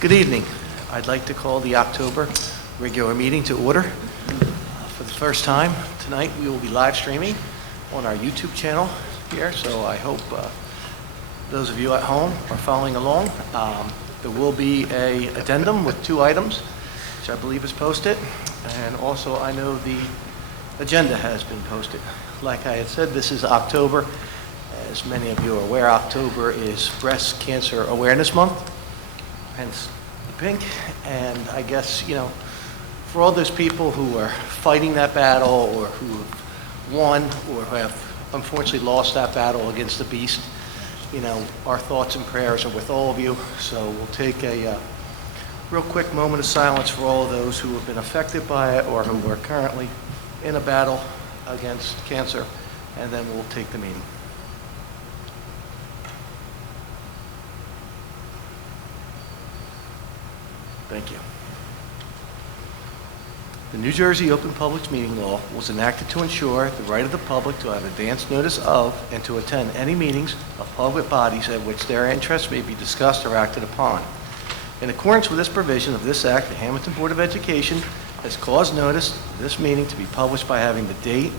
Good evening. I'd like to call the October regular meeting to order. For the first time tonight, we will be live streaming on our YouTube channel here, so I hope those of you at home are following along. There will be an addendum with 2 items, which I believe is posted, and also I know the agenda has been posted. Like I had said, this is October. As many of you are aware, October is Breast Cancer Awareness Month, hence the pink. And I guess, you know, for all those people who are fighting that battle or who have won or who have unfortunately lost that battle against the beast, you know, our thoughts and prayers are with all of you. So we'll take a real quick moment of silence for all of those who have been affected by it or who are currently in a battle against cancer, and then we'll take the meeting. Thank you. The New Jersey Open Public Meeting Law was enacted to ensure the right of the public to have advance notice of and to attend any meetings of public bodies at which their interests may be discussed or acted upon. In accordance with this provision of this Act, the Hamilton Board of Education has caused notice of this meeting to be published by having the date,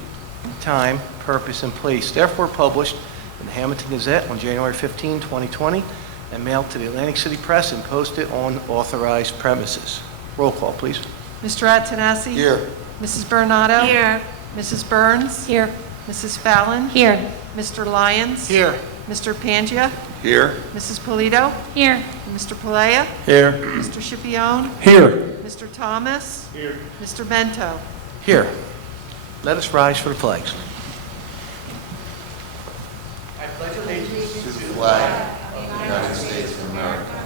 time, purpose, and place therefore published in the Hamilton Gazette on January 15, 2020, and mailed to the Atlantic City Press and posted on authorized premises. Roll call, please. Mr. Attanassi? Here. Mrs. Bernardo? Here. Mrs. Burns? Here. Mrs. Fallon? Here. Mr. Lyons? Here. Mr. Pangia? Here. Mrs. Polito? Here. Mr. Palea? Here. Mr. Scipione? Here. Mr. Thomas? Here. Mr. Bento? Here. Let us rise for the pledge. I pledge allegiance to the flag of the United States of America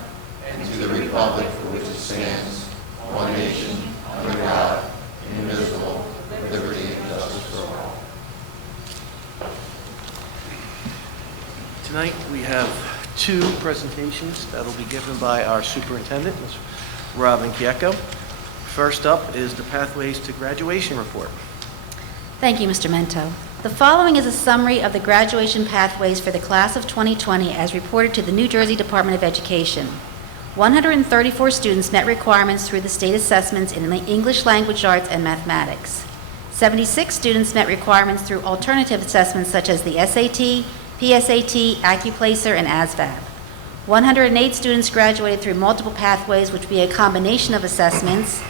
and to the republic for which it stands, one nation, under God, indivisible, with liberty and justice for all. Tonight we have 2 presentations that will be given by our superintendent, Ms. Robin Kiecko. First up is the Pathways to Graduation report. Thank you, Mr. Mento. The following is a summary of the graduation pathways for the class of 2020 as reported to the New Jersey Department of Education. 134 students met requirements through the state assessments in English language arts and mathematics. 76 students met requirements through alternative assessments such as the SAT, PSAT, AccuPlacer, and ASVAB. 108 students graduated through multiple pathways, which would be a combination of assessments.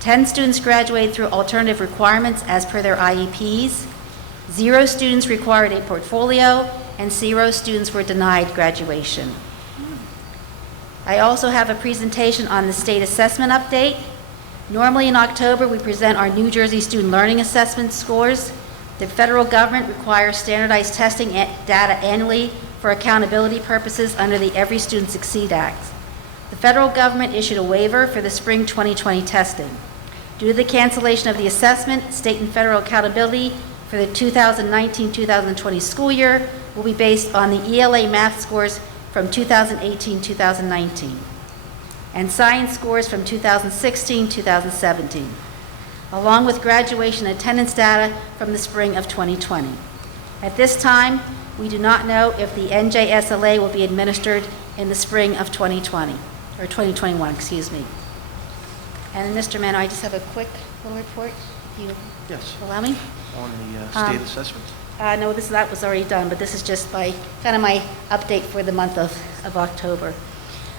10 students graduated through alternative requirements as per their IEPs. 0 students required a portfolio, and 0 students were denied graduation. I also have a presentation on the state assessment update. Normally in October, we present our New Jersey Student Learning Assessment scores. The federal government requires standardized testing data annually for accountability purposes under the Every Student Succeed Act. The federal government issued a waiver for the spring 2020 testing. Due to the cancellation of the assessment, state and federal accountability for the 2019-2020 school year will be based on the ELA math scores from 2018-2019 and science scores from 2016-2017, along with graduation attendance data from the spring of 2020. At this time, we do not know if the NJSLA will be administered in the spring of 2020, or 2021, excuse me. And Mr. Mann, I just have a quick little report, if you Yes. allow me. On the state assessments. No, that was already done, but this is just kind of my update for the month of October.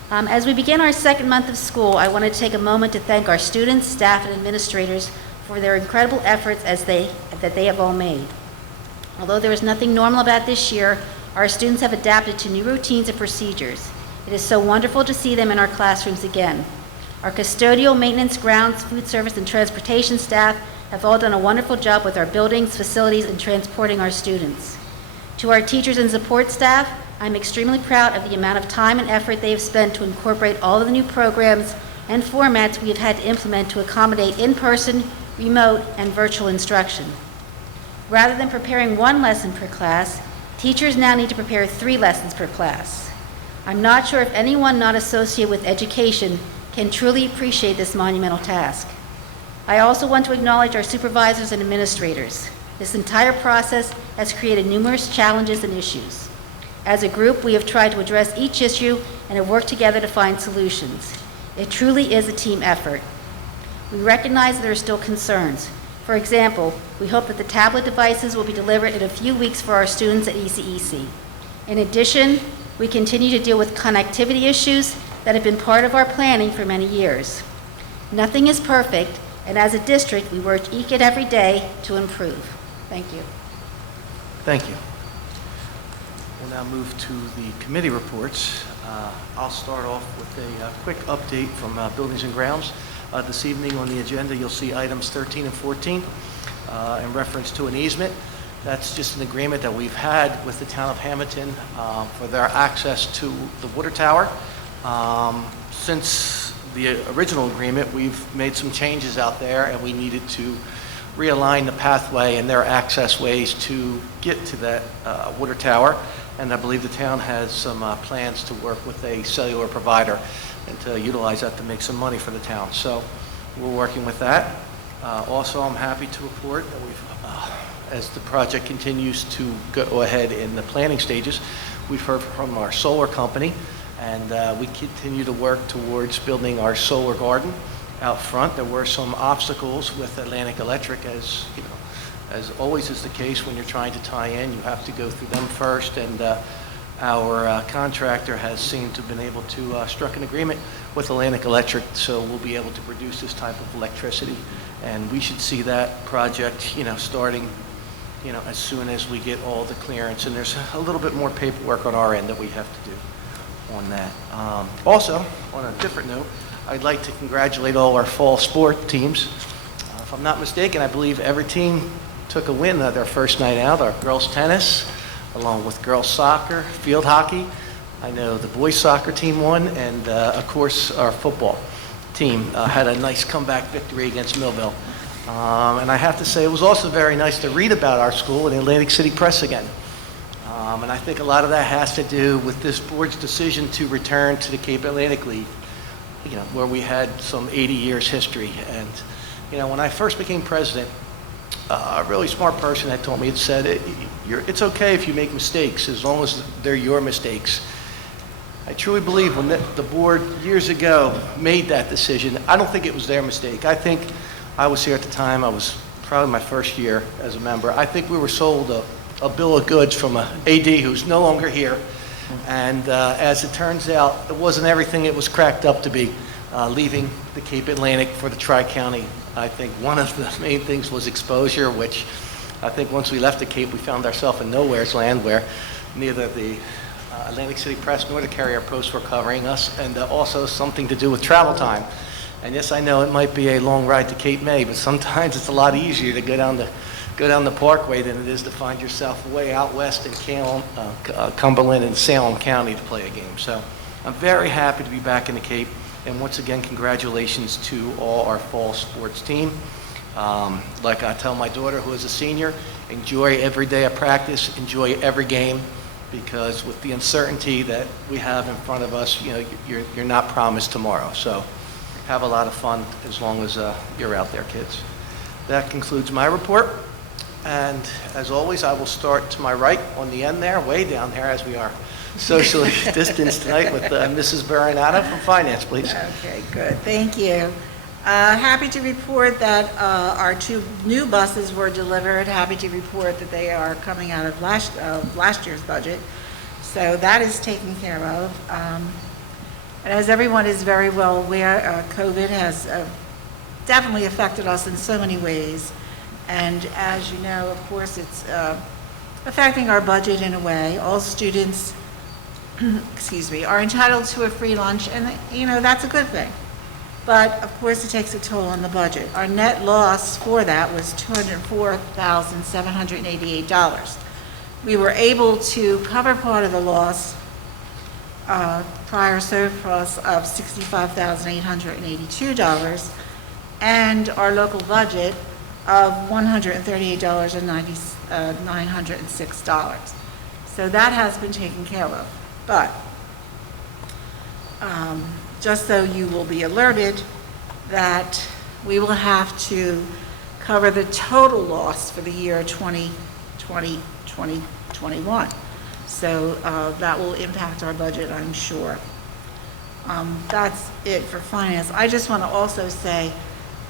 As we begin our second month of school, I want to take a moment to thank our students, staff, and administrators for their incredible efforts that they have all made. Although there is nothing normal about this year, our students have adapted to new routines and procedures. It is so wonderful to see them in our classrooms again. Our custodial, maintenance, grounds, food service, and transportation staff have all done a wonderful job with our buildings, facilities, and transporting our students. To our teachers and support staff, I'm extremely proud of the amount of time and effort they have spent to incorporate all of the new programs and formats we have had to implement to accommodate in-person, remote, and virtual instruction. Rather than preparing 1 lesson per class, teachers now need to prepare 3 lessons per class. I'm not sure if anyone not associated with education can truly appreciate this monumental task. I also want to acknowledge our supervisors and administrators. This entire process has created numerous challenges and issues. As a group, we have tried to address each issue and have worked together to find solutions. It truly is a team effort. We recognize there are still concerns. For example, we hope that the tablet devices will be delivered in a few weeks for our students at ECEC. In addition, we continue to deal with connectivity issues that have been part of our planning for many years. Nothing is perfect, and as a district, we work each and every day to improve. Thank you. Thank you. We'll now move to the committee reports. I'll start off with a quick update from Buildings and Grounds. This evening on the agenda, you'll see items 13 and 14 in reference to an easement. That's just an agreement that we've had with the town of Hamilton for their access to the water tower. Since the original agreement, we've made some changes out there, and we needed to realign the pathway and their access ways to get to that water tower. And I believe the town has some plans to work with a cellular provider and to utilize that to make some money for the town. So we're working with that. Also, I'm happy to report that as the project continues to go ahead in the planning stages, we've heard from our solar company, and we continue to work towards building our solar garden out front. There were some obstacles with Atlantic Electric, as you know, as always is the case when you're trying to tie in. You have to go through them first, and our contractor has seemed to have been able to struck an agreement with Atlantic Electric, so we'll be able to produce this type of electricity, and we should see that project, starting, as soon as we get all the clearance. And there's a little bit more paperwork on our end that we have to do on that. Also, on a different note, I'd like to congratulate all our fall sport teams. If I'm not mistaken, I believe every team took a win their first night out. Our girls tennis, along with girls soccer, field hockey. I know the boys soccer team won, and of course our football team had a nice comeback victory against Millville. And I have to say, it was also very nice to read about our school in the Atlantic City Press again. And I think a lot of that has to do with this board's decision to return to the Cape Atlantic League, where we had some 80 years history. And, when I first became president, a really smart person had told me, it said, it's okay if you make mistakes as long as they're your mistakes. I truly believe when the board years ago made that decision, I don't think it was their mistake. I think I was here at the time. I was probably my first year as a member. I think we were sold a bill of goods from an AD who's no longer here. And as it turns out, it wasn't everything it was cracked up to be. Leaving the Cape Atlantic for the Tri-County, I think one of the main things was exposure, which I think once we left the Cape, we found ourselves in nowhere's land, where neither the Atlantic City Press nor the Carrier Post were covering us, and also something to do with travel time. And yes, I know it might be a long ride to Cape May, but sometimes it's a lot easier to go down the Parkway than it is to find yourself way out west in Cumberland and Salem County to play a game. So I'm very happy to be back in the Cape. And once again, congratulations to all our fall sports team. Like I tell my daughter, who is a senior, enjoy every day of practice, enjoy every game, because with the uncertainty that we have in front of us, you're not promised tomorrow. So have a lot of fun as long as you're out there, kids. That concludes my report. And as always, I will start to my right on the end there, way down there, as we are socially distanced tonight, with Mrs. Baronata from Finance, please. Okay, good. Thank you. Happy to report that our 2 new buses were delivered. Happy to report that they are coming out of last year's budget. So that is taken care of. And as everyone is very well aware, COVID has definitely affected us in so many ways. And as you know, of course, it's affecting our budget in a way. All students are entitled to a free lunch, and that's a good thing. But of course, it takes a toll on the budget. Our net loss for that was $204,788. We were able to cover part of the loss, prior surplus of $65,882, and our local budget of $138,906. So that has been taken care of. But just so you will be alerted that we will have to cover the total loss for the year 2020-2021. So that will impact our budget, I'm sure. That's it for finance. I just want to also say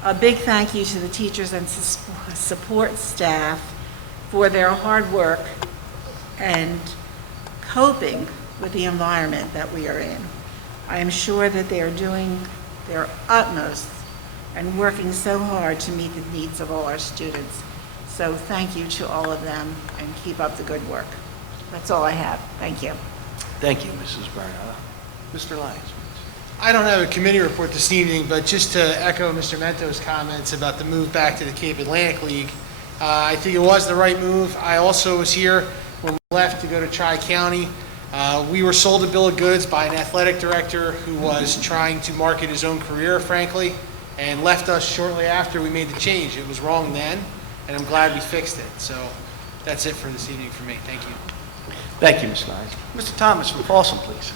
a big thank you to the teachers and support staff for their hard work and coping with the environment that we are in. I am sure that they are doing their utmost and working so hard to meet the needs of all our students. So thank you to all of them and keep up the good work. That's all I have. Thank you. Thank you, Mrs. Byrne. Mr. Lyons, please. I don't have a committee report this evening, but just to echo Mr. Mento's comments about the move back to the Cape Atlantic League, I think it was the right move. I also was here when we left to go to Tri-County. We were sold a bill of goods by an athletic director who was trying to market his own career, frankly, and left us shortly after we made the change. It was wrong then, and I'm glad we fixed it. So that's it for this evening for me. Thank you. Thank you, Mr. Lyons. Mr. Thomas from Folsom, please.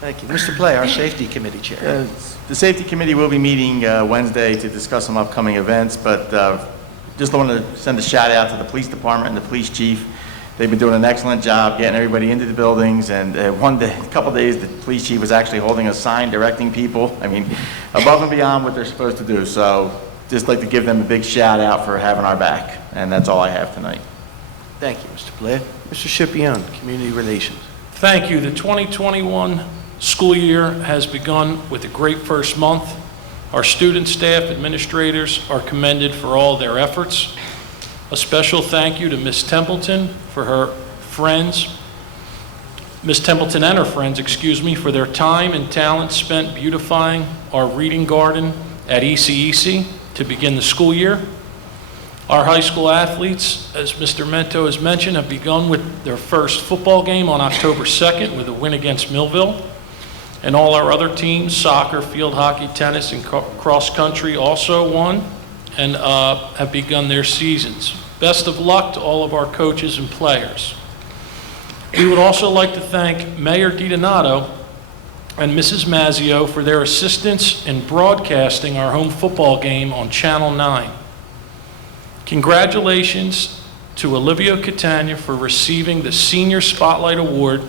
Thank you. Mr. Play, our Safety Committee Chair. The Safety Committee will be meeting Wednesday to discuss some upcoming events, but just want to send a shout out to the police department and the police chief. They've been doing an excellent job getting everybody into the buildings, and a couple days, the police chief was actually holding a sign directing people. I mean, above and beyond what they're supposed to do. So just like to give them a big shout out for having our back, and that's all I have tonight. Thank you, Mr. Play. Mr. Scipione, Community Relations. Thank you. The 2021 school year has begun with a great first month. Our students, staff, administrators are commended for all their efforts. A special thank you to Ms. Templeton for her friends, Ms. Templeton and her friends, for their time and talent spent beautifying our reading garden at ECEC to begin the school year. Our high school athletes, as Mr. Mento has mentioned, have begun with their first football game on October 2nd with a win against Millville. And all our other teams, soccer, field hockey, tennis, and cross country also won and have begun their seasons. Best of luck to all of our coaches and players. We would also like to thank Mayor DiDonato and Mrs. Mazzio for their assistance in broadcasting our home football game on Channel 9. Congratulations to Olivia Catania for receiving the Senior Spotlight Award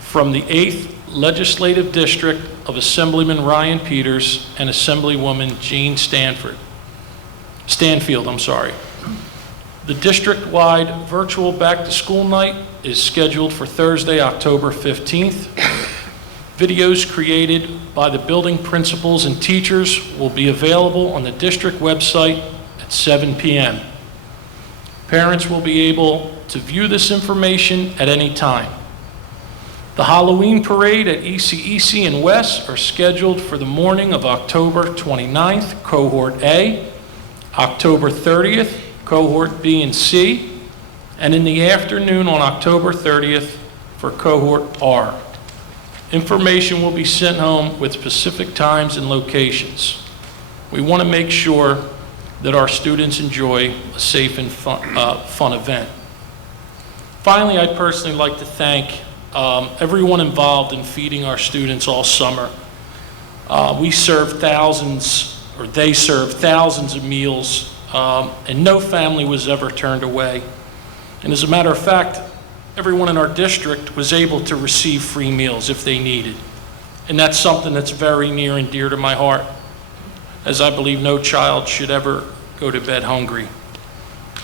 from the 8th Legislative District of Assemblyman Ryan Peters and Assemblywoman Jean Stanfield. The district-wide virtual back-to-school night is scheduled for Thursday, October 15th. Videos created by the building principals and teachers will be available on the district website at 7 p.m. Parents will be able to view this information at any time. The Halloween parade at ECEC and West are scheduled for the morning of October 29th, Cohort A, October 30th, Cohort B and C, and in the afternoon on October 30th for Cohort R. Information will be sent home with specific times and locations. We want to make sure that our students enjoy a safe and fun event. Finally, I'd personally like to thank everyone involved in feeding our students all summer. We served thousands, or they served thousands of meals, and no family was ever turned away. And as a matter of fact, everyone in our district was able to receive free meals if they needed. And that's something that's very near and dear to my heart, as I believe no child should ever go to bed hungry.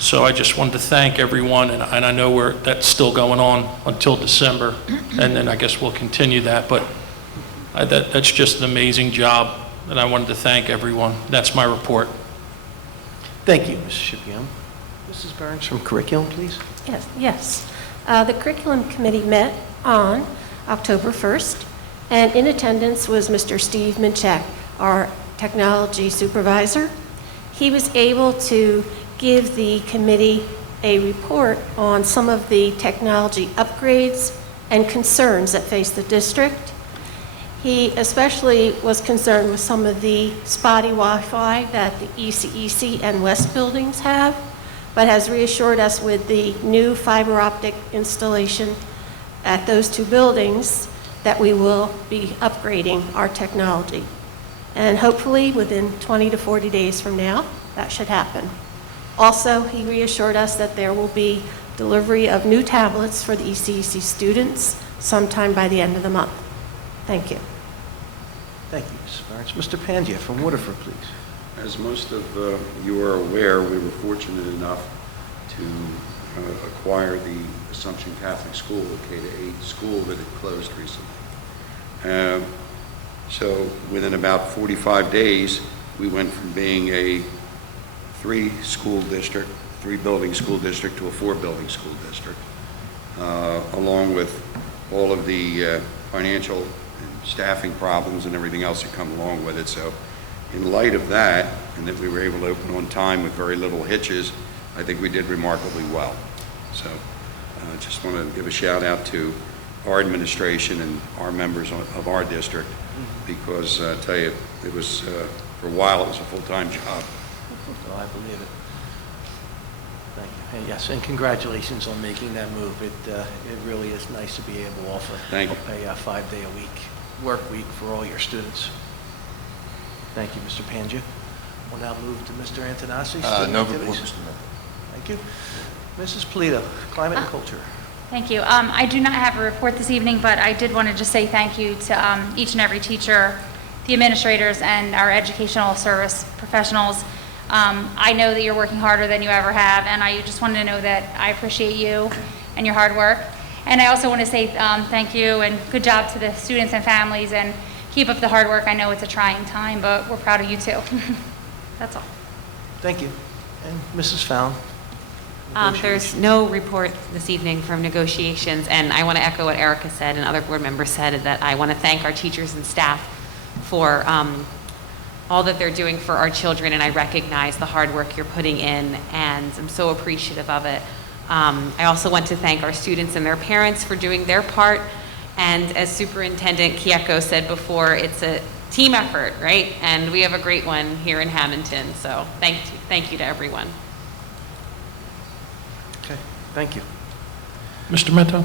So I just wanted to thank everyone, and I know that's still going on until December, and then I guess we'll continue that, but that's just an amazing job, and I wanted to thank everyone. That's my report. Thank you, Mrs. Scipione. Mrs. Burns from Curriculum, please. Yes. The Curriculum Committee met on October 1st, and in attendance was Mr. Steve Minchak, our technology supervisor. He was able to give the committee a report on some of the technology upgrades and concerns that face the district. He especially was concerned with some of the spotty Wi-Fi that the ECEC and West buildings have, but has reassured us with the new fiber optic installation at those two buildings that we will be upgrading our technology. And hopefully within 20 to 40 days from now, that should happen. Also, he reassured us that there will be delivery of new tablets for the ECEC students sometime by the end of the month. Thank you. Thank you, Mrs. Burns. Mr. Pangia from Waterford, please. As most of you are aware, we were fortunate enough to acquire the Assumption Catholic School, a K-8 school that had closed recently. So within about 45 days, we went from being a 3-building school district to a 4-building school district, along with all of the financial and staffing problems and everything else that come along with it. So in light of that, and that we were able to open on time with very little hitches, I think we did remarkably well. So I just want to give a shout out to our administration and our members of our district, because I tell you, it was, for a while, it was a full-time job. Oh, I believe it. Thank you. And yes, and congratulations on making that move. It really is nice to be able to offer Thank you. a 5-day-a-week work week for all your students. Thank you, Mr. Pangia. We'll now move to Mr. Antonassi. No report, Mr. Mayor. Thank you. Mrs. Polito, Climate and Culture. Thank you. I do not have a report this evening, but I did want to just say thank you to each and every teacher, the administrators, and our educational service professionals. I know that you're working harder than you ever have, and I just wanted to know that I appreciate you and your hard work. And I also want to say thank you and good job to the students and families, and keep up the hard work. I know it's a trying time, but we're proud of you too. That's all. Thank you. And Mrs. Fallon. There's no report this evening from negotiations, and I want to echo what Erica said and other board members said, that I want to thank our teachers and staff for all that they're doing for our children, and I recognize the hard work you're putting in, and I'm so appreciative of it. I also want to thank our students and their parents for doing their part, and as Superintendent Kieko said before, it's a team effort, right? And we have a great one here in Hamilton, so thank you to everyone. Okay, thank you. Mr. Mento,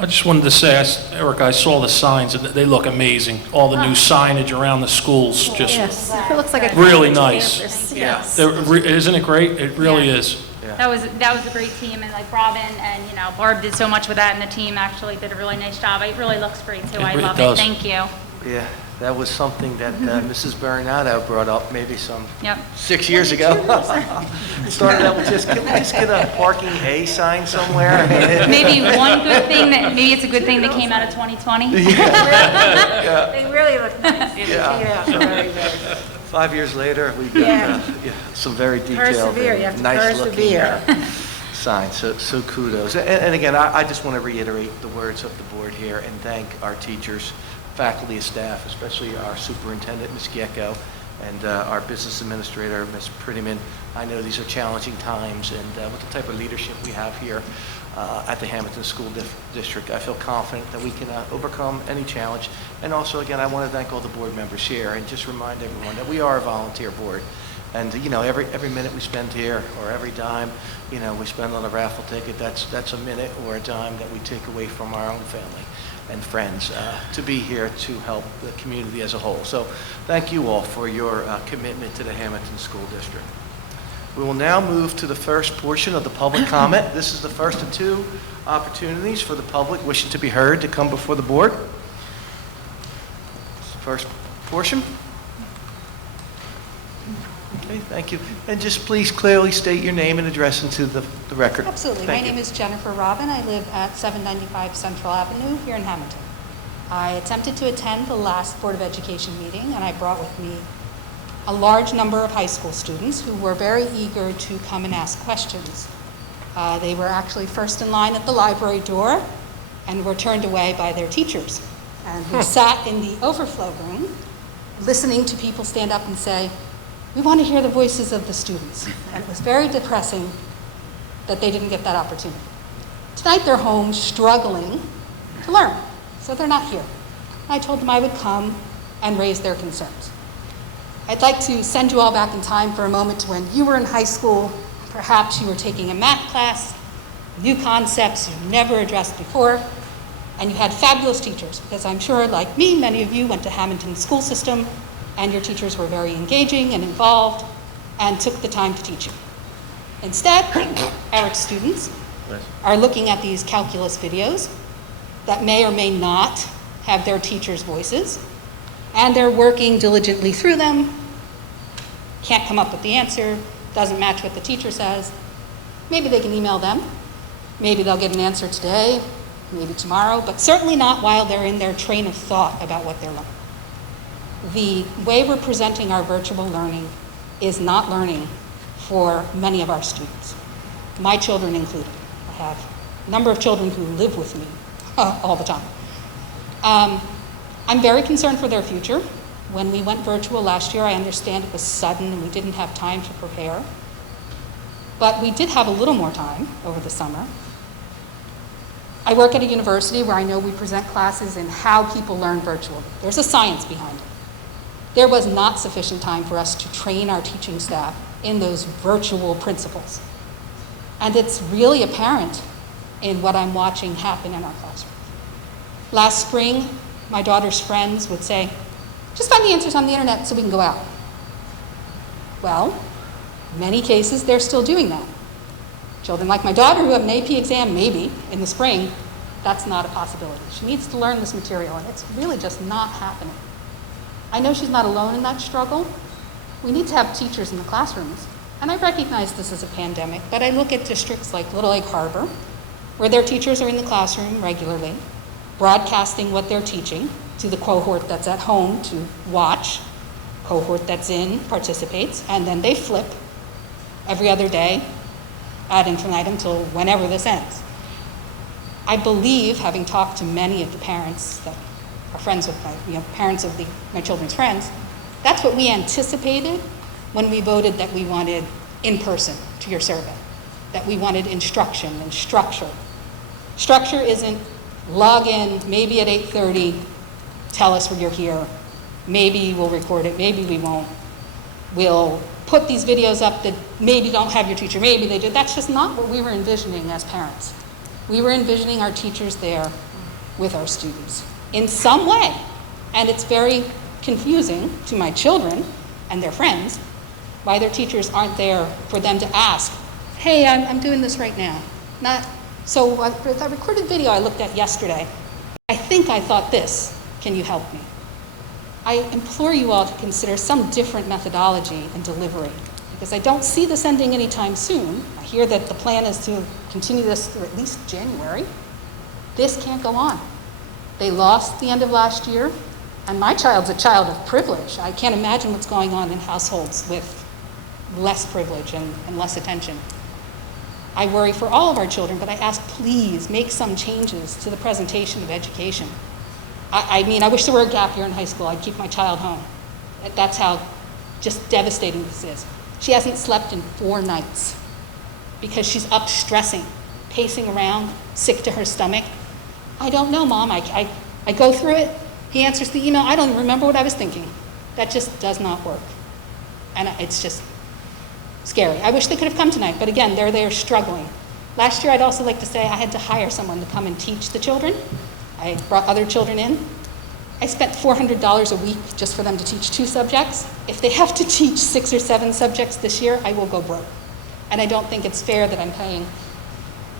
I just wanted to say, Eric, I saw the signs, and they look amazing. All the new signage around the schools, just Yes, it looks like a really college nice. campus. Yes. Isn't it great? It really Yeah. is. That was a great team, and like Robin and Barb did so much with that, and the team actually did a really nice job. It really looks great too. I It love does. it. Thank you. Yeah, that was something that Mrs. Bernardo brought up maybe some Yep. 6 years ago. Started out with can we just get a parking A sign somewhere? Maybe maybe it's a good thing that came out of 2020. They really look nice. Yeah. Very, very. 5 years later, we've got Yeah. some very detailed, Persevere, you have to nice-looking persevere. signs. So kudos. And again, I just want to reiterate the words of the board here and thank our teachers, faculty, and staff, especially our superintendent, Ms. Giecko, and our business administrator, Ms. Prettyman. I know these are challenging times, and with the type of leadership we have here at the Hamilton School District, I feel confident that we can overcome any challenge. And also, again, I want to thank all the board members here and just remind everyone that we are a volunteer board. And, every minute we spend here, or every dime, we spend on a raffle ticket, that's a minute or a dime that we take away from our own family and friends to be here to help the community as a whole. So thank you all for your commitment to the Hamilton School District. We will now move to the first portion of the public comment. This is the first of 2 opportunities for the public wishing to be heard to come before the board. First portion. Okay, thank you. And just please clearly state your name and address into the record. Absolutely. Thank My you. name is Jennifer Robin. I live at 795 Central Avenue here in Hamilton. I attempted to attend the last Board of Education meeting, and I brought with me a large number of high school students who were very eager to come and ask questions. They were actually first in line at the library door and were turned away by their teachers. And we sat in the overflow room listening to people stand up and say, "We want to hear the voices of the students." And it was very depressing that they didn't get that opportunity. Tonight they're home struggling to learn, so they're not here. I told them I would come and raise their concerns. I'd like to send you all back in time for a moment to when you were in high school. Perhaps you were taking a math class, new concepts you've never addressed before, and you had fabulous teachers, because I'm sure, like me, many of you went to Hamilton school system, and your teachers were very engaging and involved and took the time to teach you. Instead, our students are looking at these calculus videos that may or may not have their teachers' voices, and they're working diligently through them, can't come up with the answer, doesn't match what the teacher says. Maybe they can email them. Maybe they'll get an answer today, maybe tomorrow, but certainly not while they're in their train of thought about what they're learning. The way we're presenting our virtual learning is not learning for many of our students, my children included. I have a number of children who live with me all the time. I'm very concerned for their future. When we went virtual last year, I understand it was sudden and we didn't have time to prepare. But we did have a little more time over the summer. I work at a university where I know we present classes in how people learn virtually. There's a science behind it. There was not sufficient time for us to train our teaching staff in those virtual principles. And it's really apparent in what I'm watching happen in our classrooms. Last spring, my daughter's friends would say, just find the answers on the internet so we can go out. Well, in many cases, they're still doing that. Children like my daughter who have an AP exam maybe in the spring, that's not a possibility. She needs to learn this material, and it's really just not happening. I know she's not alone in that struggle. We need to have teachers in the classrooms, and I recognize this is a pandemic, but I look at districts like Little Egg Harbor, where their teachers are in the classroom regularly, broadcasting what they're teaching to the cohort that's at home to watch, cohort that's in participates, and then they flip every other day ad infinitum till whenever this ends. I believe, having talked to many of the parents that are friends with parents of my children's friends, that's what we anticipated when we voted that we wanted in person to your survey, that we wanted instruction and structure. Structure isn't log in, maybe at 8:30, tell us when you're here. Maybe we'll record it, maybe we won't. We'll put these videos up that maybe don't have your teacher, maybe they do. That's just not what we were envisioning as parents. We were envisioning our teachers there with our students in some way. And it's very confusing to my children and their friends why their teachers aren't there for them to ask, hey, I'm doing this right now. So a recorded video I looked at yesterday, I thought this, can you help me? I implore you all to consider some different methodology and delivery, because I don't see this ending anytime soon. I hear that the plan is to continue this through at least January. This can't go on. They lost the end of last year, and my child's a child of privilege. I can't imagine what's going on in households with less privilege and less attention. I worry for all of our children, but I ask, please make some changes to the presentation of education. I mean, I wish there were a gap year in high school. I'd keep my child home. That's how just devastating this is. She hasn't slept in 4 nights because she's up stressing, pacing around, sick to her stomach. I don't know, Mom. I go through it. He answers the email. I don't even remember what I was thinking. That just does not work. And it's just scary. I wish they could have come tonight, but again, they're there struggling. Last year, I'd also like to say I had to hire someone to come and teach the children. I brought other children in. I spent $400 a week just for them to teach 2 subjects. If they have to teach 6 or 7 subjects this year, I will go broke. And I don't think it's fair that I'm paying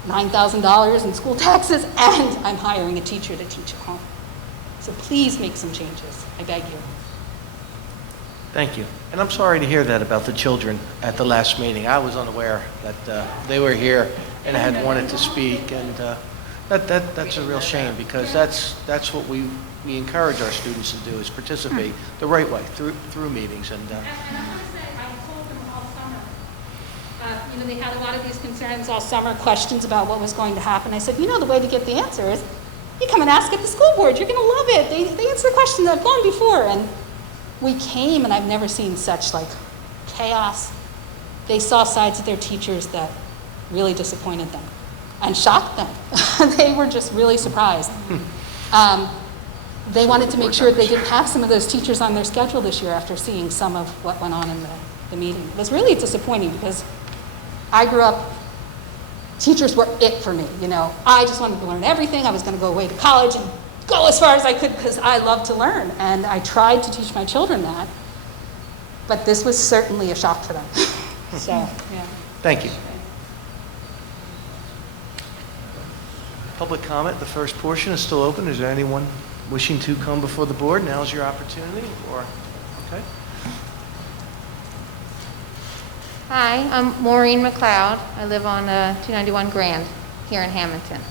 $9,000 in school taxes and I'm hiring a teacher to teach at home. So please make some changes, I beg you. Thank you. And I'm sorry to hear that about the children at the last meeting. I was unaware that they were here and had wanted to speak, and that's a real shame, because that's what we encourage our students to do, is participate the right way through meetings. And I want to say, I told them all summer. They had a lot of these concerns all summer, questions about what was going to happen. I said, the way to get the answer is you come and ask at the school board. You're going to love it. They answer the questions that have gone before. And we came, and I've never seen such chaos. They saw sides of their teachers that really disappointed them and shocked them. They were just really surprised. They wanted to make sure they didn't have some of those teachers on their schedule this year after seeing some of what went on in the meeting. It was really disappointing, because I grew up, teachers were it for me. I just wanted to learn everything. I was going to go away to college and go as far as I could because I love to learn. And I tried to teach my children that, but this was certainly a shock for them. So, yeah. thank you. Public comment, the first portion is still open. Is there anyone wishing to come before the board, now's your opportunity, or, okay? Hi, I'm Maureen McLeod. I live on 291 Grand here in Hamilton.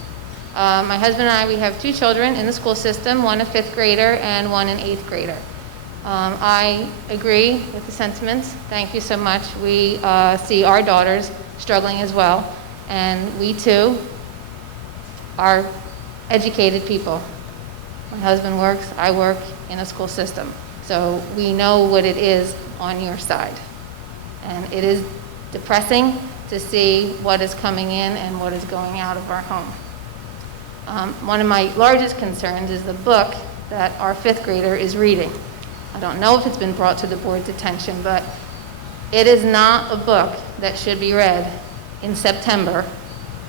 My husband and I, we have 2 children in the school system, one a 5th grader and one an 8th grader. I agree with the sentiments. Thank you so much. We see our daughters struggling as well, and we too are educated people. My husband works, I work in a school system, so we know what it is on your side. And it is depressing to see what is coming in and what is going out of our home. One of my largest concerns is the book that our 5th grader is reading. I don't know if it's been brought to the board's attention, but it is not a book that should be read in September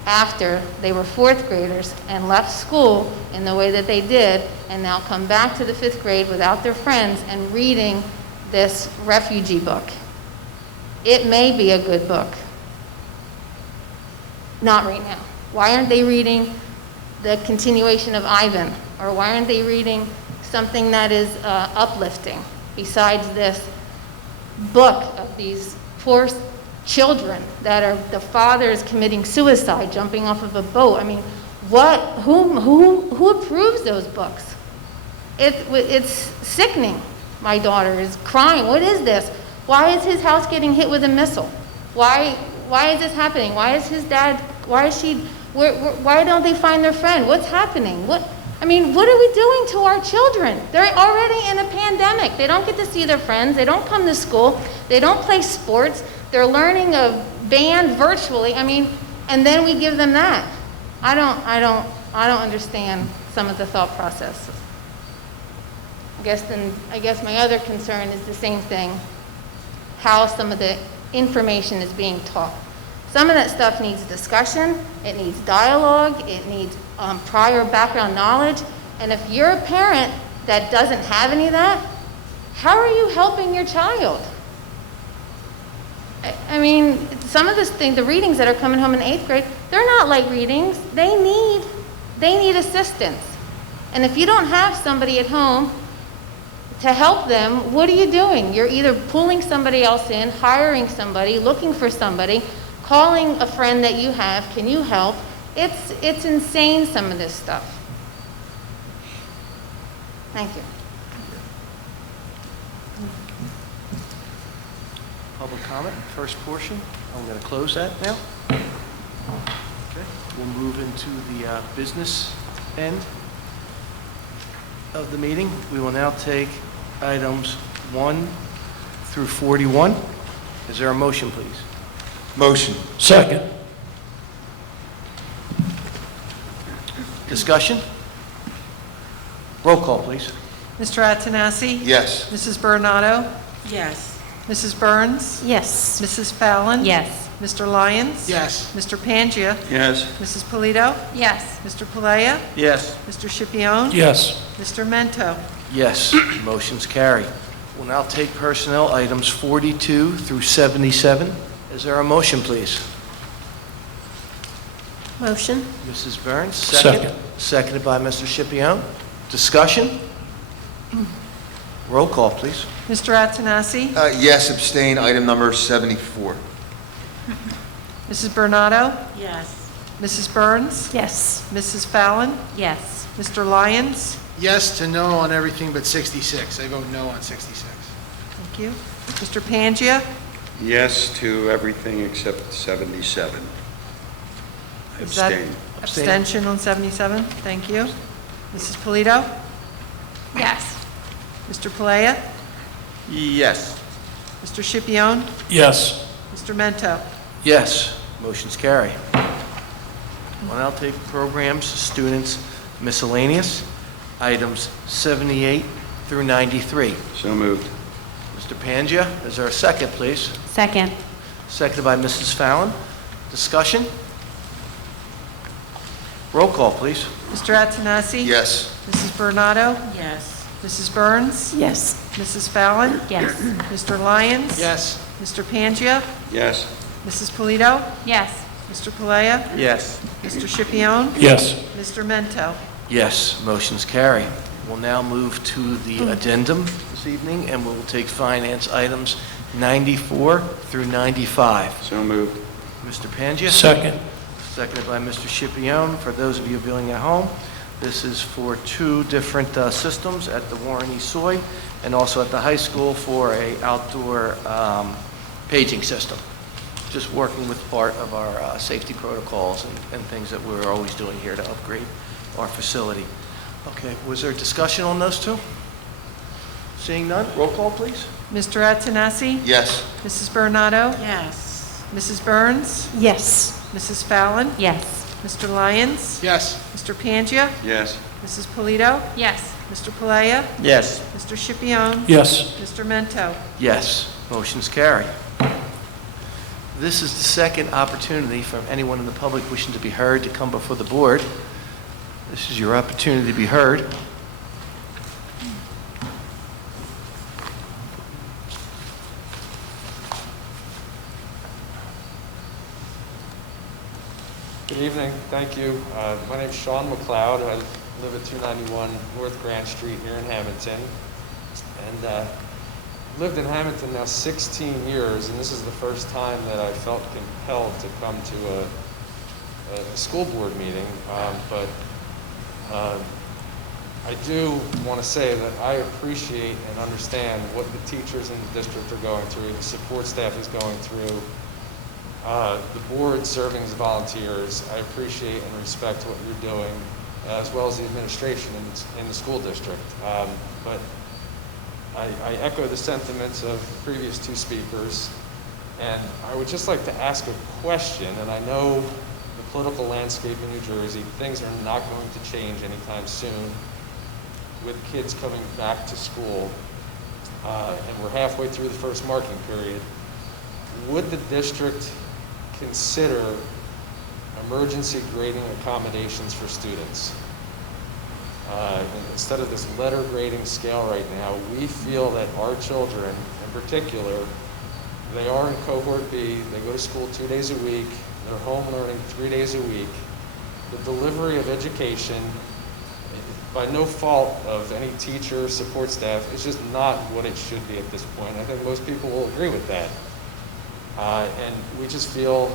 after they were 4th graders and left school in the way that they did, and now come back to the 5th grade without their friends and reading this refugee book. It may be a good book. Not right now. Why aren't they reading the continuation of Ivan? Or why aren't they reading something that is uplifting besides this book of these poor children that are, the father is committing suicide, jumping off of a boat? I mean, who approves those books? It's sickening. My daughter is crying. What is this? Why is his house getting hit with a missile? Why is this happening? Why is his dad, why don't they find their friend? What's happening? What are we doing to our children? They're already in a pandemic. They don't get to see their friends. They don't come to school. They don't play sports. They're learning a band virtually. And then we give them that. I don't understand some of the thought process. I guess my other concern is the same thing, how some of the information is being taught. Some of that stuff needs discussion, it needs dialogue, it needs prior background knowledge, and if you're a parent that doesn't have any of that, how are you helping your child? Some of this thing, the readings that are coming home in 8th grade, they're not light readings. They need assistance. And if you don't have somebody at home to help them, what are you doing? You're either pulling somebody else in, hiring somebody, looking for somebody, calling a friend that you have, can you help? It's insane, some of this stuff. Thank you. Public comment, first portion. I'm going to close that now. Okay. We'll move into the business end of the meeting. We will now take items 1 through 41. Is there a motion, please? Motion. Second. Discussion? Roll call, please. Mr. Attanassi? Yes. Mrs. Bernardo? Yes. Mrs. Burns? Yes. Mrs. Fallon? Yes. Mr. Lyons? Yes. Mr. Pangia? Yes. Mrs. Polito? Yes. Mr. Palea? Yes. Mr. Scipione? Yes. Mr. Mento? Yes. Motion's carry. We'll now take personnel items 42 through 77. Is there a motion, please? Motion? Mrs. Burns, Second. Seconded by Mr. Scipione. Discussion? Roll call, please. Mr. Attanassi? Yes, abstain, item number 74. Mrs. Bernardo? Yes. Mrs. Burns? Yes. Mrs. Fallon? Yes. Mr. Lyons? Yes to no on everything but 66. I vote no on 66. Thank you. Mr. Pangia? Yes to everything except 77. Is that Abstain. abstention on 77? Thank you. Mrs. Polito? Yes. Mr. Palea? Yes. Mr. Scipione? Yes. Mr. Mento? Yes. Motion's carry. We'll now take programs, students, miscellaneous, items 78 through 93. So moved. Mr. Pangia, is there a second, please? Second. Seconded by Mrs. Fallon. Discussion? Roll call, please. Mr. Attanassi? Yes. Mrs. Bernardo? Yes. Mrs. Burns? Yes. Mrs. Fallon? Yes. Mr. Lyons? Yes. Mr. Pangia? Yes. Mrs. Polito? Yes. Mr. Palea? Yes. Mr. Scipione? Yes. Mr. Mento? Yes. Motion's carry. will now move to the addendum this evening, and we'll take finance items 94 through 95. So moved. Mr. Pangia? Second. Seconded by Mr. Scipione. For those of you viewing at home, this is for two different systems at the Warren East Soy and also at the high school for a outdoor paging system. Just working with part of our safety protocols and things that we're always doing here to upgrade our facility. Okay, was there discussion on those two? Seeing none, roll call, please. Mr. Attanassi? Yes. Mrs. Bernardo? Yes. Mrs. Burns? Yes. Mrs. Fallon? Yes. Mr. Lyons? Yes. Mr. Pangia? Yes. Mrs. Polito? Yes. Mr. Palea? Yes. Mr. Scipione? Yes. Mr. Mento? Yes, motion's carried. This is the second opportunity from anyone in the public wishing to be heard to come before the board. This is your opportunity to be heard. Good evening, thank you. My name is Sean McLeod. I live at 291 North Grand Street here in Hamilton. And lived in Hamilton now 16 years, and this is the first time that I felt compelled to come to a school board meeting. But I do want to say that I appreciate and understand what the teachers in the district are going through, the support staff is going through, the board serving as volunteers. I appreciate and respect what you're doing, as well as the administration in the school district. But I echo the sentiments of the previous two speakers, and I would just like to ask a question, and I know the political landscape in New Jersey, things are not going to change anytime soon with kids coming back to school, and we're halfway through the first marking period. Would the district consider emergency grading accommodations for students? Instead of this letter grading scale right now, we feel that our children in particular, they are in cohort B, they go to school 2 days a week, they're home learning 3 days a week. The delivery of education, by no fault of any teacher, support staff, is just not what it should be at this point. I think most people will agree with that. And we just feel,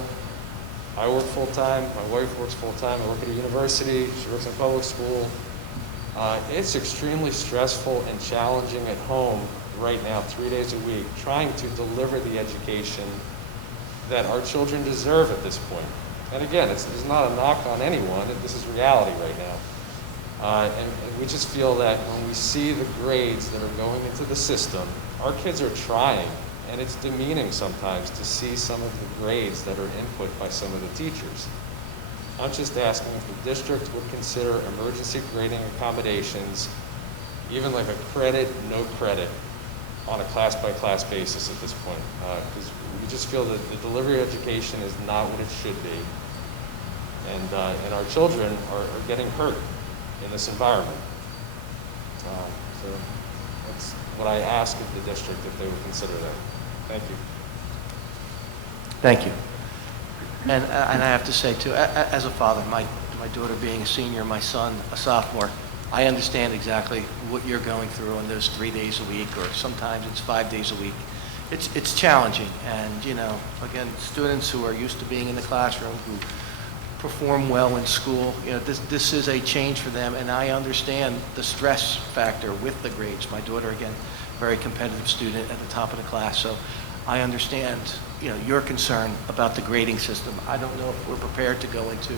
I work full-time, my wife works full-time, I work at a university, she works in public school. It's extremely stressful and challenging at home right now, 3 days a week, trying to deliver the education that our children deserve at this point. And again, it's not a knock on anyone, this is reality right now. And we just feel that when we see the grades that are going into the system, our kids are trying, and it's demeaning sometimes to see some of the grades that are input by some of the teachers. I'm just asking if the district would consider emergency grading accommodations, even like a credit, no credit, on a class-by-class basis at this point. Because we just feel that the delivery of education is not what it should be. And our children are getting hurt in this environment. So that's what I ask of the district, if they would consider that. Thank you. Thank you. And I have to say, too, as a father, my daughter being a senior, my son a sophomore, I understand exactly what you're going through on those 3 days a week, or sometimes it's 5 days a week. It's challenging, and, you know, again, students who are used to being in the classroom, who perform well in school, you know, this is a change for them, and I understand the stress factor with the grades. My daughter, again, very competitive student at the top of the class, so I understand, you know, your concern about the grading system. I don't know if we're prepared to go into,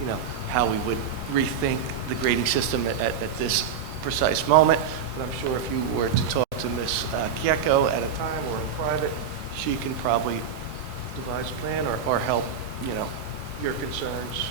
you know, how we would rethink the grading system at this precise moment, but I'm sure if you were to talk to Ms. Kieko at a time or in private, she can probably devise a plan or help, you know, your concerns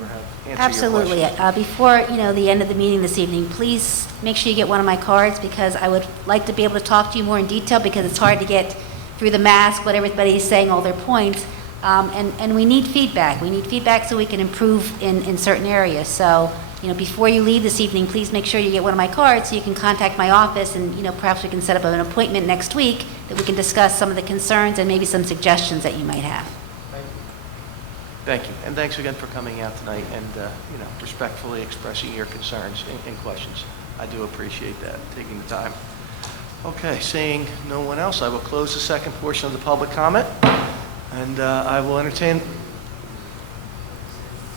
or have answer Absolutely. your questions. Before, you know, the end of the meeting this evening, please make sure you get one of my cards, because I would like to be able to talk to you more in detail, because it's hard to get through the mask what everybody's saying, all their points. And we need feedback. We need feedback so we can improve in certain areas. So, you know, before you leave this evening, please make sure you get one of my cards so you can contact my office, and, you know, perhaps we can set up an appointment next week that we can discuss some of the concerns and maybe some suggestions that you might have. Thank you. And thanks again for coming out tonight and, you know, respectfully expressing your concerns and questions. I do appreciate that, taking the time. Okay, seeing no one else, I will close the second portion of the public comment, and I will entertain...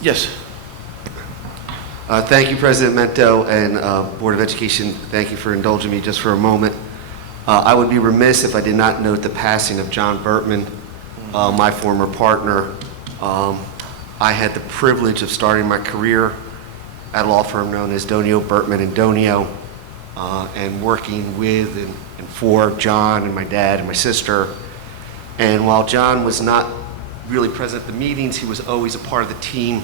Yes. Thank you, President Mento and Board of Education. Thank you for indulging me just for a moment. I would be remiss if I did not note the passing of John Burtman, my former partner. I had the privilege of starting my career at a law firm known as Donio, Burtman and Donio, and working with and for John and my dad and my sister. And while John was not really present at the meetings, he was always a part of the team,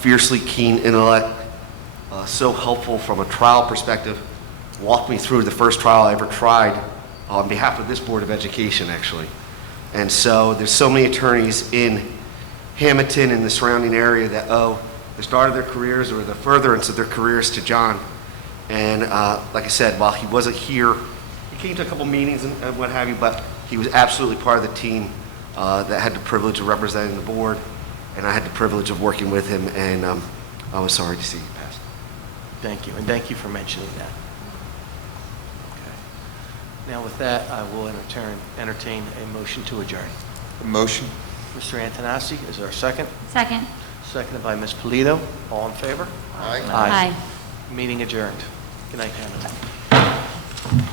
fiercely keen intellect, so helpful from a trial perspective, walked me through the first trial I ever tried on behalf of this Board of Education, actually. And so there's so many attorneys in Hamilton and the surrounding area that owe the start of their careers or the furtherance of their careers to John. And like I said, while he wasn't here, he came to a couple meetings and what have you, but he was absolutely part of the team that had the privilege of representing the board, and I had the privilege of working with him, and I was sorry to see he passed. Thank you, and thank you for mentioning that. Okay. Now with that, I will entertain a motion to adjourn. Motion. Mr. Antonassi, is there a second? Second. Seconded by Ms. Polito. All in favor? Aye. Aye. Meeting adjourned. Good night, Hamilton.